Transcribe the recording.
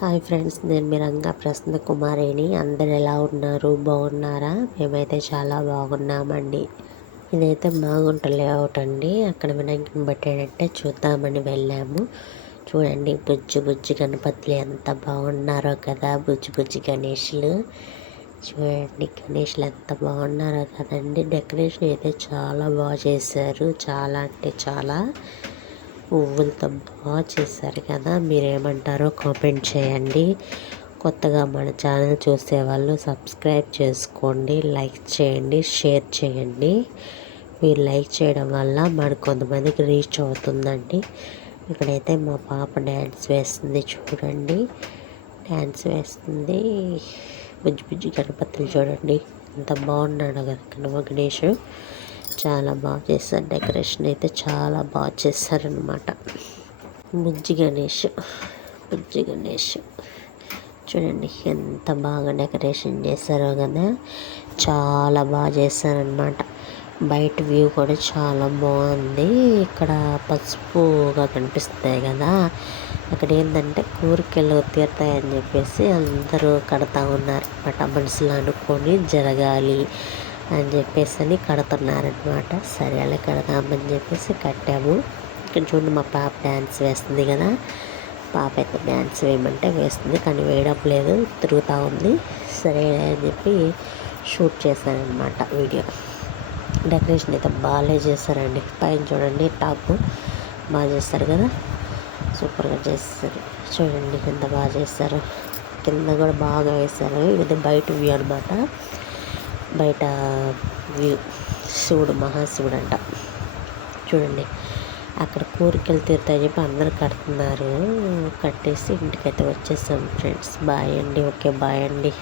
Hi friends, నేను మీ రంగా ప్రసన్న కుమారిని. అందరు ఎలా ఉన్నారు? బాగున్నారా? మేమైతే చాలా బాగున్నామండి. ఇదైతే మాగుంట లేఅవుట్ అండి. అక్కడ వినాయకుని పెట్టాడంటే చూద్దామని వెళ్ళాము. చూడండి, బుజ్జి బుజ్జి గణపతులు ఎంత బాగున్నారో కదా. బుజ్జి బుజ్జి గణేష్లు చూడండి, గణేష్లు ఎంత బాగున్నారో కదండి. డెకరేషన్ అయితే చాలా బాగా చేశారు. చాలా అంటే చాలా పువ్వులతో బాగా చేశారు కదా. మీరేమంటారో కామెంట్ చేయండి. కొత్తగా మన ఛానల్ చూసేవాళ్ళు సబ్స్క్రైబ్ చేసుకోండి, లైక్ చేయండి, షేర్ చేయండి. మీరు లైక్ చేయడం వల్ల మరి కొంతమందికి రీచ్ అవుతుందండి. ఇక్కడైతే మా పాప డ్యాన్స్ వేస్తుంది. చూడండి, డ్యాన్స్ వేస్తుంది. బుజ్జి బుజ్జి గణపతులు చూడండి ఎంత బాగున్నాడు కదా గణేష్. చాలా బాగా చేశారు. డెకరేషన్ అయితే చాలా బాగా చేశారనమాట. బుజ్జి గణేష్ చూడండి ఎంత బాగా డెకరేషన్ చేశారో కదా. చాలా బాగా చేశారనమాట. బయట వ్యూ కూడా చాలా బాగుంది. ఇక్కడ పసుపుగా కనిపిస్తాయి కదా. అక్కడ ఏంటంటే కోరికలు తీరుతాయని చెప్పేసి అందరూ కడతా ఉన్నారు అనమాట. మనసులో అనుకొని జరగాలి అని చెప్పేసి కడుతున్నారనమాట. సరే అలా కడదామని చెప్పేసి కట్టాము. ఇక్కడ చూడండి, మా పాప డ్యాన్స్ వేస్తుంది కదా. పాప అయితే డ్యాన్స్ వేయమంటే వేస్తుంది, కానీ వేయడం లేదు, తిరుగుతూ ఉంది. సరే అని చెప్పి షూట్ చేశానమాట వీడియో. డెకరేషన్ అయితే బాగా చేశారండి. పైన చూడండి, టాప్ బాగా చేస్తారు కదా, సూపర్గా చేస్తారు. చూడండి ఎంత బాగా చేస్తారు. కింద కూడా బాగా వేశారు. ఇది బయట వ్యూ అనమాట. బయట వ్యూ శివుడు, మహాశివుడు అంట. చూడండి, అక్కడ కోరికలు తీరుతాయని చెప్పి అందరూ కడుతున్నారు. కట్టేసి ఇంటికైతే వచ్చేసాం ఫ్రెండ్స్. బాయ్ అండి. ఓకే, బాయ్ అండి.